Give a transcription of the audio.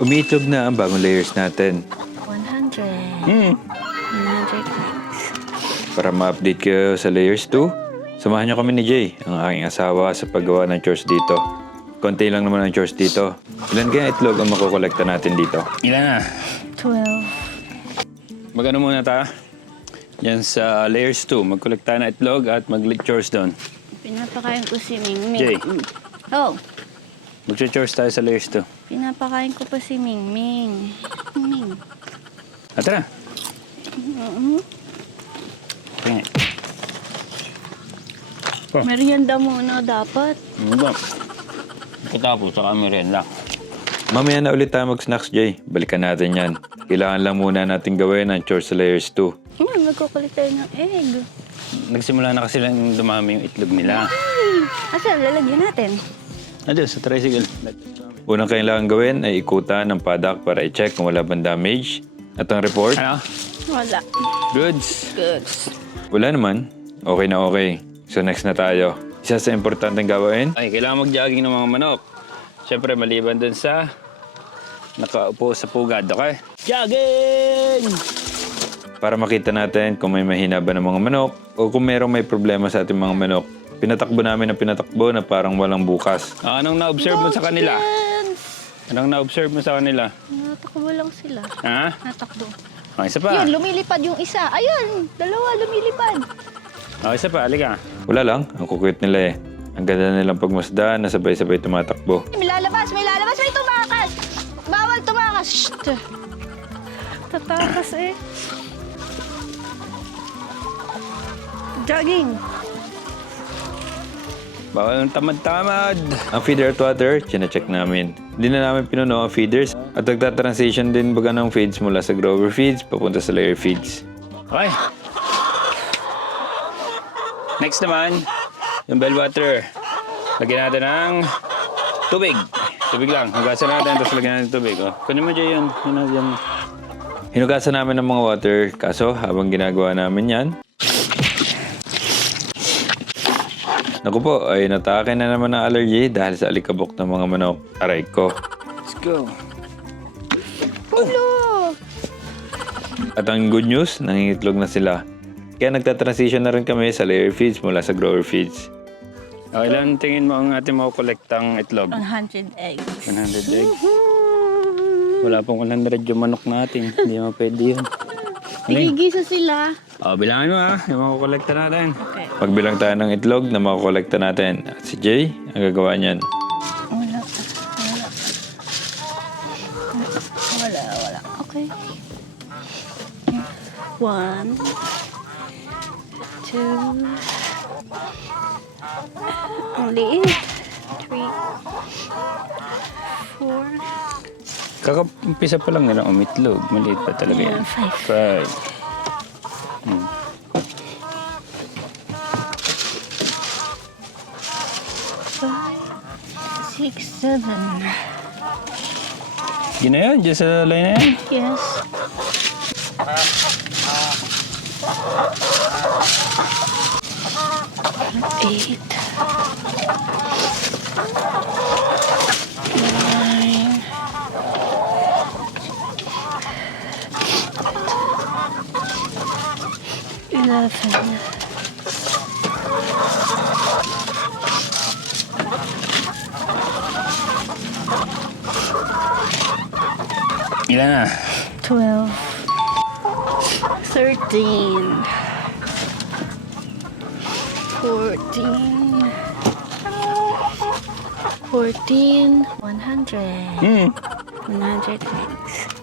Umiitlog na ang bagong layers natin. 100. 100 eggs. Para ma-update kayo sa layers 2, samahan niyo kami ni Jay, ang aking asawa, sa paggawa ng chores dito. Konti lang naman ang chores dito. Ilan kaya itlog ang makukolekta natin dito? Ilan na? 12. Magano muna ta? Yan sa layers 2. Magkolekta na itlog at mag-chores doon. Pinapakain ko si Mingming. Jay. Oh, Mag-chores tayo sa layers 2. pinapakain ko pa si Mingming. Ming. At tara. Tingin. Oh. Merienda muna dapat. Ano ba? Katapos sa merienda. Mamaya na ulit tayo mag-snacks, Jay. Balikan natin yan. Kailangan lang muna natin gawin ang chores sa layers 2. Magkukulit tayo ng egg. Nagsimula na kasi lang dumami yung itlog nila. Asa, lalagyan natin. Adiyo, sa tricycle. Unang kailangan gawin ay ikutan ng paddock para i-check kung wala bang damage. At ang report? Ano? Wala. Goods. Goods. Wala naman. Okay na okay. So next na tayo. Isa sa importanteng gawin ay kailangan mag-jogging ng mga manok. Siyempre maliban dun sa nakaupo sa pugad, okay? Jogging! Para makita natin kung may mahina ba ng mga manok o kung merong may problema sa ating mga manok. Pinatakbo namin ang pinatakbo na parang walang bukas. Anong na-observe mo sa kanila? Anong na-observe mo sa kanila? Natakbo lang sila. Ha? Natakbo. Okay, isa pa. Yun, lumilipad yung isa. Ayun, dalawa lumilipad. Okay, isa pa. Halika. Wala lang. Ang kukuyot nila eh. Ang ganda nilang pagmasdan na sabay-sabay tumatakbo. May lalabas, may lalabas, may tumakas. Bawal tumakas. Shh. Tatakas eh. Jogging. Bawal ng tamad-tamad. Ang feeder at water, chine-check namin. Hindi na namin pinuno ang feeders at nagta-transition din baga ng feeds mula sa grower feeds papunta sa layer feeds. Okay. Next naman, yung bell water. Lagyan natin ng tubig. Tubig lang. Hugasan natin, tapos lagyan natin ng tubig. Oh. Kunin mo dyan yun. Yun. Hinugasan namin ng mga water, kaso habang ginagawa namin yan, naku po, ay natake na naman ng allergy dahil sa alikabok ng mga manok. Aray ko. Let's go. Ulo! At ang good news, nangingitlog na sila. Kaya nagta-transition na rin kami sa layer feeds mula sa grower feeds. Ilan tingin mo ang ating makukolektang itlog? 100 eggs. 100 eggs. Wala pong 100 yung manok natin. Hindi mo pwede yun. Nagigisa sila. Bilangin mo ha, yung makukolekta natin. Okay. Pagbilang tayo ng itlog na makukolekta natin. At si Jay, ang gagawa niyan. Wala. Okay. 1, 2, ang liit. 3, 4, Kakampisa pa lang nilang umitlog. Maliit pa talaga yan. 5. 6, 7. Yun na yun, dyan sa line na yan. Yes. Eight. 9. 11. Ilan na? 12. 13. 14. 14. 100. 100 eggs.